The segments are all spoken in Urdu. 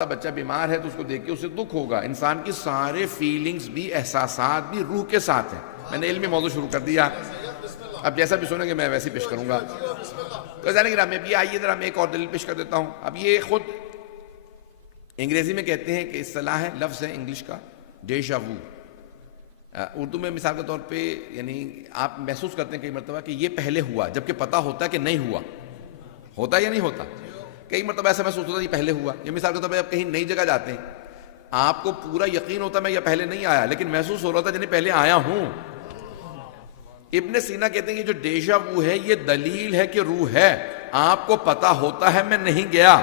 بچہ بیمار ہے تو اس کو دیکھ کے اسے دکھ ہوگا. انسان کی سارے فیلنگز بھی احساسات بھی روح کے ساتھ ہیں. میں نے علمی موضوع شروع کر دیا, اب جیسا بھی سنیں گے میں ویسے پیش کروں گا. تو ذرا گرامی اب یہ آئیے ذرا میں ایک اور دلیل پیش کر دیتا ہوں. اب یہ خود انگریزی میں کہتے ہیں کہ اصطلاح ہے, لفظ ہے انگلش کا ڈیجا وو. اردو میں مثال کے طور پہ یعنی آپ محسوس کرتے ہیں کئی مرتبہ کہ یہ پہلے ہوا, جبکہ پتہ ہوتا ہے کہ نہیں ہوا. ہوتا یا نہیں ہوتا؟ کئی مرتبہ ایسا محسوس ہوتا ہے یہ پہلے ہوا. یہ مثال کے طور پہ آپ کہیں نئی جگہ جاتے ہیں, آپ کو پورا یقین ہوتا ہے میں یہ پہلے نہیں آیا, لیکن محسوس ہو رہا تھا جنہیں پہلے آیا ہوں. ابن سینا کہتے ہیں یہ جو ڈیجا وو ہے یہ دلیل ہے کہ روح ہے. آپ کو پتا ہوتا ہے میں نہیں گیا,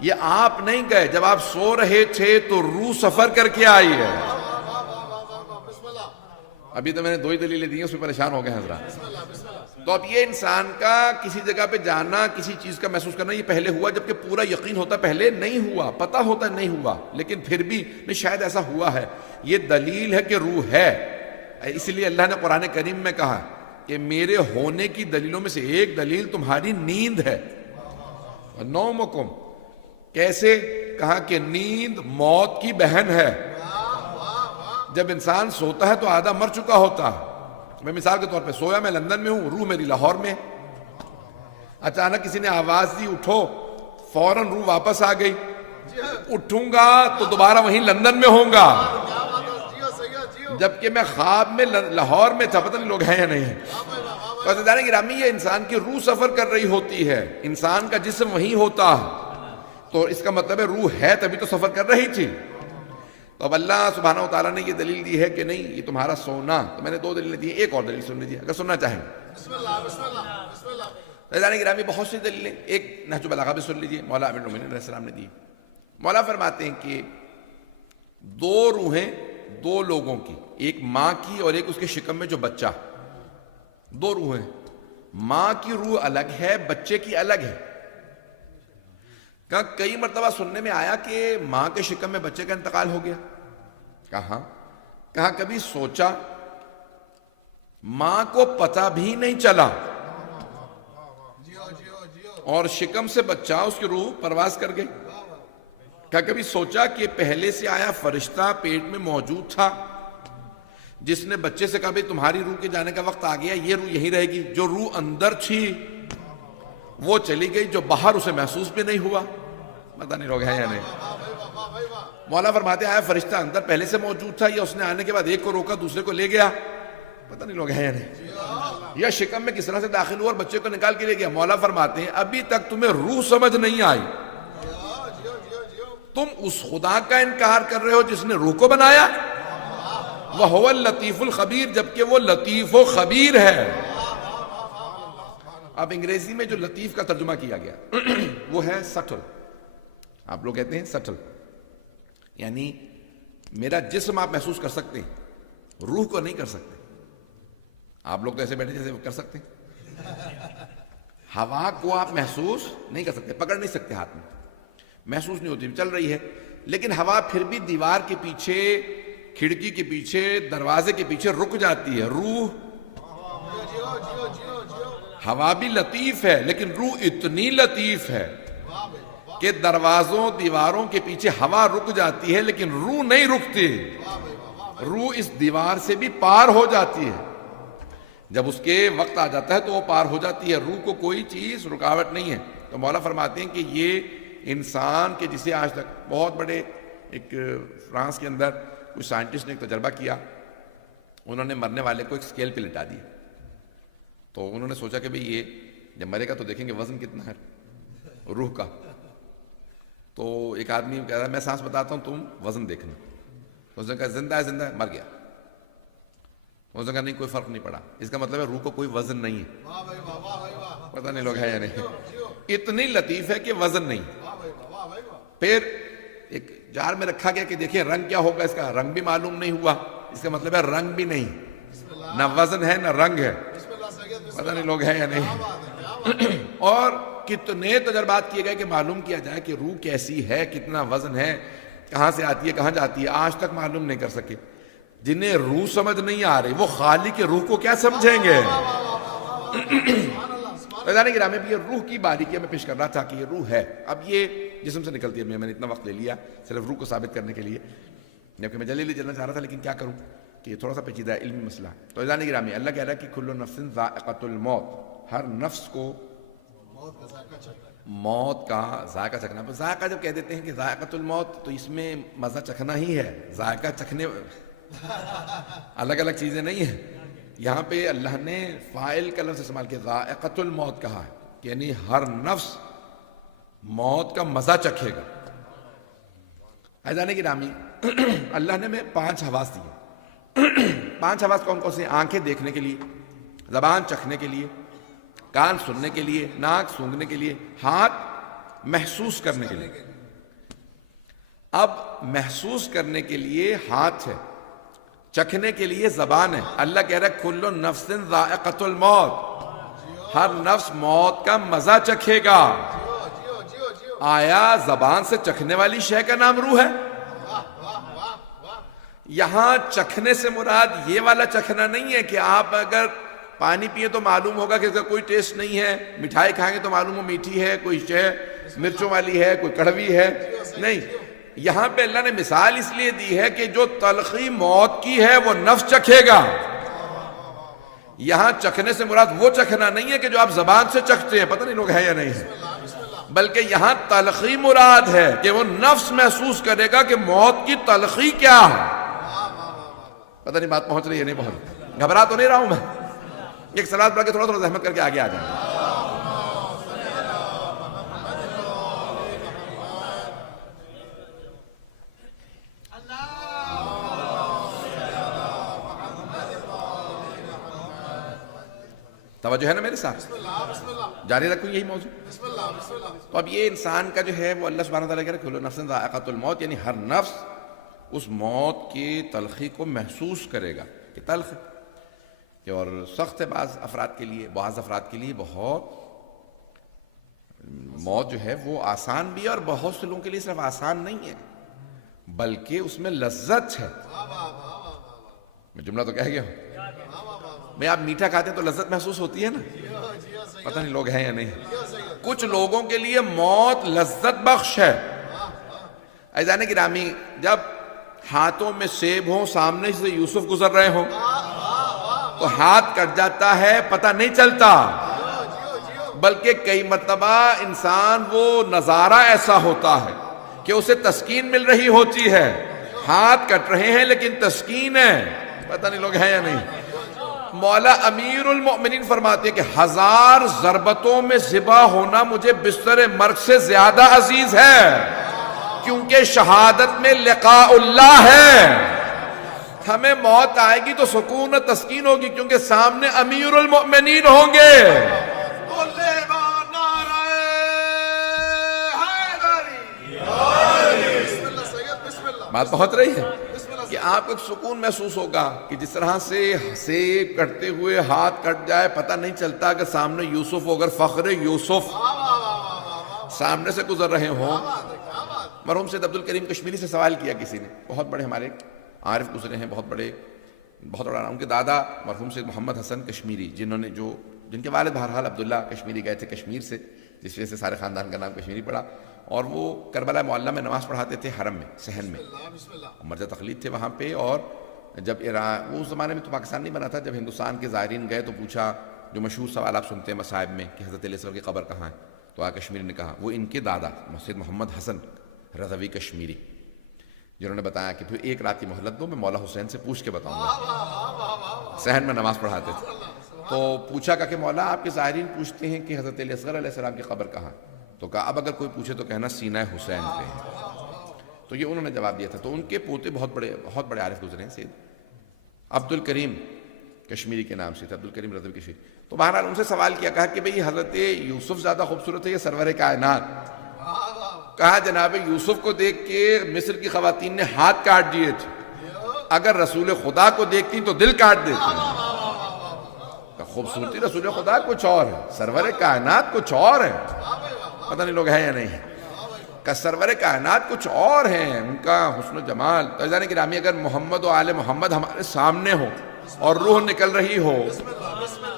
یہ آپ نہیں گئے, جب آپ سو رہے تھے تو روح سفر کر کے آئی ہے. ابھی تو میں نے دو ہی دلیلیں دی ہیں, اس میں پریشان ہو گئے حضرات. تو اب یہ انسان کا کسی جگہ پہ جانا, کسی چیز کا محسوس کرنا, یہ پہلے ہوا جبکہ پورا یقین ہوتا پہلے نہیں ہوا. پتہ ہوتا نہیں ہوا, لیکن پھر بھی نہیں شاید ایسا ہوا ہے. یہ دلیل ہے کہ روح ہے. اس لیے اللہ نے قرآن کریم میں کہا کہ میرے ہونے کی دلیلوں میں سے ایک دلیل تمہاری نیند ہے. نومکم, کیسے کہا کہ نیند موت کی بہن ہے. جب انسان سوتا ہے تو آدھا مر چکا ہوتا ہے. میں مثال کے طور پہ سویا, میں لندن میں ہوں, روح میری لاہور میں. اچانک کسی نے آواز دی اٹھو, فوراً روح واپس آ گئی. اٹھوں گا تو دوبارہ وہیں لندن میں ہوں گا, جبکہ میں خواب میں لاہور میں تھا. پتہ نہیں لوگ ہیں یا نہیں ہیں. تو عزیزان گرامی یہ انسان کی روح سفر کر رہی ہوتی ہے, انسان کا جسم وہیں ہوتا ہے. تو اس کا مطلب ہے روح ہے تبھی تو سفر کر رہی تھی. تو اب اللہ سبحانہ وتعالیٰ نے یہ دلیل دی ہے کہ نہیں یہ تمہارا سونا. تو میں نے دو دلیلیں دی, ایک اور دلیل سن لیجیے اگر سننا چاہیں. عزیزان گرامی بہت سی دلیلیں, ایک نہج البلاغہ بھی سن لیجیے, مولا امیر المومنین علیہ السلام نے دی. مولا فرماتے ہیں کہ دو روحیں دو لوگوں کی, ایک ماں کی اور ایک اس کے شکم میں جو بچہ, دو روحیں. ماں کی روح الگ ہے, بچے کی الگ ہے. کئی مرتبہ سننے میں آیا کہ ماں کے شکم میں بچے کا انتقال ہو گیا. کہاں کبھی سوچا, ماں کو پتہ بھی نہیں چلا, اور شکم سے بچہ اس کی روح پرواز کر گئی. کبھی سوچا کہ پہلے سے آیا فرشتہ پیٹ میں موجود تھا, جس نے بچے سے کہا بھی تمہاری روح کے جانے کا وقت آ گیا, یہ روح یہیں رہے گی. جو روح اندر تھی وہ چلی گئی, جو باہر اسے محسوس بھی نہیں ہوا. پتہ نہیں لوگ ہیں یا نہیں. مولا فرماتے آیا فرشتہ اندر پہلے سے موجود تھا, یا اس نے آنے کے بعد ایک کو روکا دوسرے کو لے گیا. پتہ نہیں لوگ ہیں یا نہیں. یا شکم میں کس طرح سے داخل ہوا اور بچے کو نکال کے لے گیا. مولا فرماتے ہیں ابھی تک تمہیں روح سمجھ نہیں آئی. تم اس خدا کا انکار کر رہے ہو جس نے روح کو بنایا. وَهُوَ اللَّطِيفُ الْخَبِيرُ, جبکہ وہ لطیف و خبیر ہے. اب انگریزی میں جو لطیف کا ترجمہ کیا گیا وہ ہے سٹل. آپ لوگ کہتے ہیں سٹل, یعنی میرا جسم آپ محسوس کر سکتے ہیں, روح کو نہیں کر سکتے. آپ لوگ تو ایسے بیٹھے جیسے کر سکتے ہیں. ہوا کو آپ محسوس نہیں کر سکتے, پکڑ نہیں سکتے ہاتھ میں, محسوس نہیں ہوتی, چل رہی ہے. لیکن ہوا پھر بھی دیوار کے پیچھے, کھڑکی کے پیچھے, دروازے کے پیچھے رک جاتی ہے. روح, ہوا بھی لطیف ہے لیکن روح اتنی لطیف ہے کہ دروازوں دیواروں کے پیچھے ہوا رک جاتی ہے لیکن روح نہیں رکتی. روح اس دیوار سے بھی پار ہو جاتی ہے. جب اس کے وقت آ جاتا ہے تو وہ پار ہو جاتی ہے. روح کو کوئی چیز رکاوٹ نہیں ہے. تو مولا فرماتے ہیں کہ یہ انسان کے جسے آج تک بہت بڑے, ایک فرانس کے اندر کچھ سائنٹسٹ نے ایک تجربہ کیا. انہوں نے مرنے والے کو ایک اسکیل پہ لٹا دیا. تو انہوں نے سوچا کہ بھئی یہ جب مرے گا تو دیکھیں گے وزن کتنا ہے روح کا. تو ایک آدمی کہہ رہا ہے میں سانس بتاتا ہوں تم وزن دیکھنا. تو اس نے کہا زندہ ہے, زندہ ہے, مر گیا. اس نے کہا نہیں کوئی فرق نہیں پڑا. اس کا مطلب ہے روح کو کوئی وزن نہیں ہے. پتہ نہیں لوگ ہیں یا نہیں. اتنی لطیف ہے کہ وزن نہیں. پھر ایک جار میں رکھا گیا کہ دیکھیں رنگ کیا ہوگا اس کا. رنگ بھی معلوم نہیں ہوا. اس کا مطلب ہے رنگ بھی نہیں, نہ وزن ہے نہ رنگ ہے. پتہ نہیں لوگ ہیں یا نہیں. اور کتنے تجربات کیے گئے کہ معلوم کیا جائے کہ روح کیسی ہے, کتنا وزن ہے, کہاں سے آتی ہے کہاں جاتی ہے, آج تک معلوم نہیں کر سکے. جنہیں روح سمجھ نہیں آ رہی وہ خالق کے روح کو کیا سمجھیں گے. عزیزان گرامی یہ روح کی باریکیاں میں پیش کر رہا تھا کہ یہ روح ہے. اب یہ جسم سے نکلتی ہے. میں نے اتنا وقت لے لیا صرف روح کو ثابت کرنے کے لیے، جبکہ میں جلدی چلنا چاہ رہا تھا، لیکن کیا کروں کہ یہ تھوڑا سا پیچیدہ علمی مسئلہ ہے. تو عزیزان گرامی، اللہ کہہ رہا ہے کہ کل نفس ذائقۃ الموت، ہر نفس کو موت کا ذائقہ چکھنا. ذائقہ جب کہہ دیتے ہیں کہ ذائقۃ الموت تو اس میں مزہ چکھنا ہی ہے، ذائقہ چکھنے الگ الگ چیزیں نہیں ہیں. یہاں پہ اللہ نے فاعل کا لفظ استعمال کیا، ذائقۃ الموت کہا ہے، یعنی ہر نفس موت کا مزہ چکھے گا. عزیزان گرامی، اللہ نے ہمیں 5 حواس دیے. 5 حواس کون کون سے؟ آنکھیں دیکھنے کے لیے، زبان چکھنے کے لیے، کان سننے کے لیے، ناک سونگھنے کے لیے، ہاتھ محسوس کرنے کے لیے. اب محسوس کرنے کے لیے ہاتھ ہے، چکھنے کے لیے زبان ہے. اللہ کہہ رہا ہے کل نفس ذائقۃ الموت، ہر نفس موت کا مزہ چکھے گا. آیا زبان سے چکھنے والی شے کا نام روح ہے؟ یہاں چکھنے سے مراد یہ والا چکھنا نہیں ہے کہ آپ اگر پانی پیے تو معلوم ہوگا کہ اس کا کوئی ٹیسٹ نہیں ہے، مٹھائی کھائیں گے تو معلوم ہو میٹھی ہے، کوئی شے مرچوں والی ہے، کوئی کڑوی ہے. نہیں، یہاں پہ اللہ نے مثال اس لیے دی ہے کہ جو تلخی موت کی ہے وہ نفس چکھے گا. یہاں چکھنے سے مراد وہ چکھنا نہیں ہے کہ جو آپ زبان سے چکھتے ہیں، پتہ نہیں لوگ ہیں یا نہیں ہے، بلکہ یہاں تلخی مراد ہے کہ وہ نفس محسوس کرے گا کہ موت کی تلخی کیا ہے. پتہ نہیں بات پہنچ رہی ہے نہیں پہنچ، گھبرا تو نہیں رہا ہوں میں. ایک صلاۃ پڑھ کے تھوڑا زحمت کر کے آگے آ جائیں. توجہ ہے نا میرے ساتھ؟ جاری رکھوں یہی موضوع. تو اب یہ انسان کا جو ہے وہ اللہ سبحانہ وتعالیٰ کہہ رہا ہے کل نفس ذائقۃ الموت، یعنی ہر نفس اس موت کی تلخی کو محسوس کرے گا کہ تلخ ہے. اور سخت ہے بعض افراد کے لیے، بعض افراد کے لیے بہت موت جو ہے وہ آسان بھی ہے، اور بہت سے لوگوں کے لیے صرف آسان نہیں ہے بلکہ اس میں لذت ہے. میں جملہ تو کہہ گیا ہوں. میں آپ میٹھا کھاتے ہیں تو لذت محسوس ہوتی ہے نا، پتہ نہیں لوگ ہیں یا نہیں. کچھ لوگوں کے لیے موت لذت بخش ہے. عزیزان گرامی، جب ہاتھوں میں سیب ہوں، سامنے سے یوسف گزر رہے ہوں تو ہاتھ کٹ جاتا ہے، پتہ نہیں چلتا، بلکہ کئی مرتبہ انسان وہ نظارہ ایسا ہوتا ہے کہ اسے تسکین مل رہی ہوتی ہے. ہاتھ کٹ رہے ہیں لیکن تسکین ہے. پتہ نہیں لوگ ہیں یا نہیں. مولا امیر المؤمنین فرماتے ہیں کہ 1000 ضربتوں میں ذبح ہونا مجھے بستر مرگ سے زیادہ عزیز ہے، کیونکہ شہادت میں لقاء اللہ ہے. ہمیں موت آئے گی تو سکون و تسکین ہوگی کیونکہ سامنے امیر المؤمنین ہوں گے. بات پہنچ رہی ہے کہ آپ کو سکون محسوس ہوگا کہ جس طرح سے سیب کٹتے ہوئے ہاتھ کٹ جائے پتہ نہیں چلتا، اگر سامنے یوسف ہو، اگر فخر یوسف سامنے سے گزر رہے ہوں. مرحوم سید عبد الکریم کشمیری سے سوال کیا کسی نے، بہت بڑے ہمارے عارف گزرے ہیں، بہت بڑا. ان کے دادا مرحوم سید محمد حسن کشمیری، جن کے والد بہرحال عبداللہ کشمیری گئے تھے کشمیر سے، جس وجہ سے سارے خاندان کا نام کشمیری پڑا. اور وہ کربلا معلیٰ میں نماز پڑھاتے تھے حرم میں، صحن میں، مرجع تقلید تھے وہاں پہ. اور جب وہ اس زمانے میں تو پاکستان نہیں بنا تھا، جب ہندوستان کے زائرین گئے تو پوچھا، جو مشہور سوال آپ سنتے ہیں مصائب میں کہ حضرت علیہ السلام کی قبر کہاں ہے، تو آ کشمیری نے کہا وہ ان کے دادا سید محمد حسن رضوی کشمیری، جنہوں نے بتایا کہ پھر ایک رات کی مہلت دو، میں مولا حسین سے پوچھ کے بتاؤں گا. صحن میں نماز پڑھاتے تھے تو پوچھا کہ مولا آپ کے زائرین پوچھتے ہیں کہ حضرت اصغر علیہ السلام کی قبر کہاں، تو کہا اب اگر کوئی پوچھے تو کہنا سینہ حسین پہ. تو یہ انہوں نے جواب دیا تھا. تو ان کے پوتے بہت بڑے عارف گزرے ہیں، سید عبد الکریم کشمیری کے نام سے تھے، عبد الکریم رضوی کشمیری. تو بہرحال ان سے سوال کیا، کہا کہ بھئی حضرت یوسف زیادہ خوبصورت ہے یا سرور کائنات؟ کہا جناب یوسف کو دیکھ کے مصر کی خواتین نے ہاتھ کاٹ دیے تھے، اگر رسول خدا کو دیکھتی تو دل کاٹ دیتے. خوبصورتی رسول خدا کچھ اور ہے، سرور کائنات کچھ اور ہے. پتہ نہیں لوگ ہیں یا نہیں ہیں. کہ سرور کائنات کچھ اور ہیں، ان کا حسن و جمال. تو عزیزان گرامی، اگر محمد و آل محمد ہمارے سامنے ہو اور روح نکل رہی ہو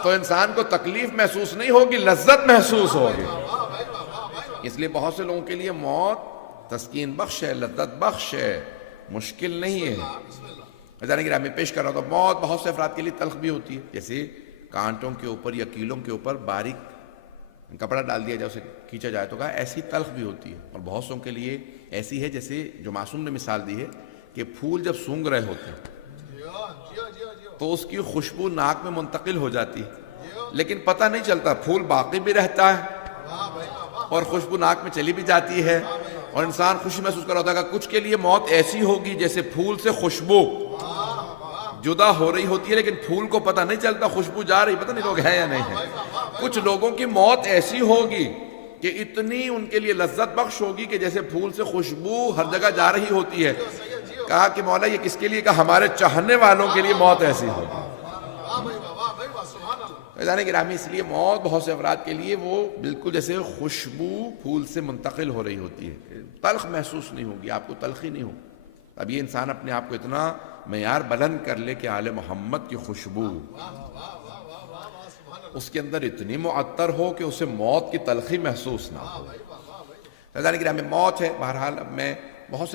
تو انسان کو تکلیف محسوس نہیں ہوگی، لذت محسوس ہوگی. اس لیے بہت سے لوگوں کے لیے موت تسکین بخش ہے، لذت بخش ہے، مشکل نہیں ہے۔ جانے گرامی پیش کر رہا ہوں تو موت بہت سے افراد کے لیے تلخ بھی ہوتی ہے، جیسے کانٹوں کے اوپر یا کیلوں کے اوپر باریک کپڑا ڈال دیا جائے، اسے کھینچا جائے تو کہا ایسی تلخ بھی ہوتی ہے، اور بہت سوں کے لیے ایسی ہے جیسے جو معصوم نے مثال دی ہے کہ پھول جب سونگ رہے ہوتے ہیں تو اس کی خوشبو ناک میں منتقل ہو جاتی ہے، لیکن پتہ نہیں چلتا، پھول باقی بھی رہتا ہے اور خوشبو ناک میں چلی بھی جاتی ہے، اور انسان خوشی محسوس کر رہا ہوتا ہے کہ کچھ کے لیے موت ایسی ہوگی جیسے پھول سے خوشبو جدا ہو رہی ہوتی ہے، لیکن پھول کو پتہ نہیں چلتا، خوشبو جا رہی، پتہ نہیں لوگ ہیں یا نہیں ہیں۔ کچھ لوگوں کی موت ایسی ہوگی کہ اتنی ان کے لیے لذت بخش ہوگی کہ جیسے پھول سے خوشبو ہر جگہ جا رہی ہوتی ہے۔ کہا کہ مولا یہ کس کے لیے؟ کہا ہمارے چاہنے والوں کے لیے موت ایسی ہوگی۔ جانے گرامی اس لیے موت بہت سے افراد کے لیے وہ بالکل جیسے خوشبو پھول سے منتقل ہو رہی ہوتی ہے، تلخ محسوس نہیں ہوگی، آپ کو تلخی نہیں ہوگی۔ اب یہ انسان اپنے آپ کو اتنا معیار بلند کر لے کہ آل محمد کی خوشبو اس کے اندر اتنی معطر ہو کہ اسے موت کی تلخی محسوس نہ ہو۔ جانے گرامی موت ہے، بہرحال اب میں بہت سے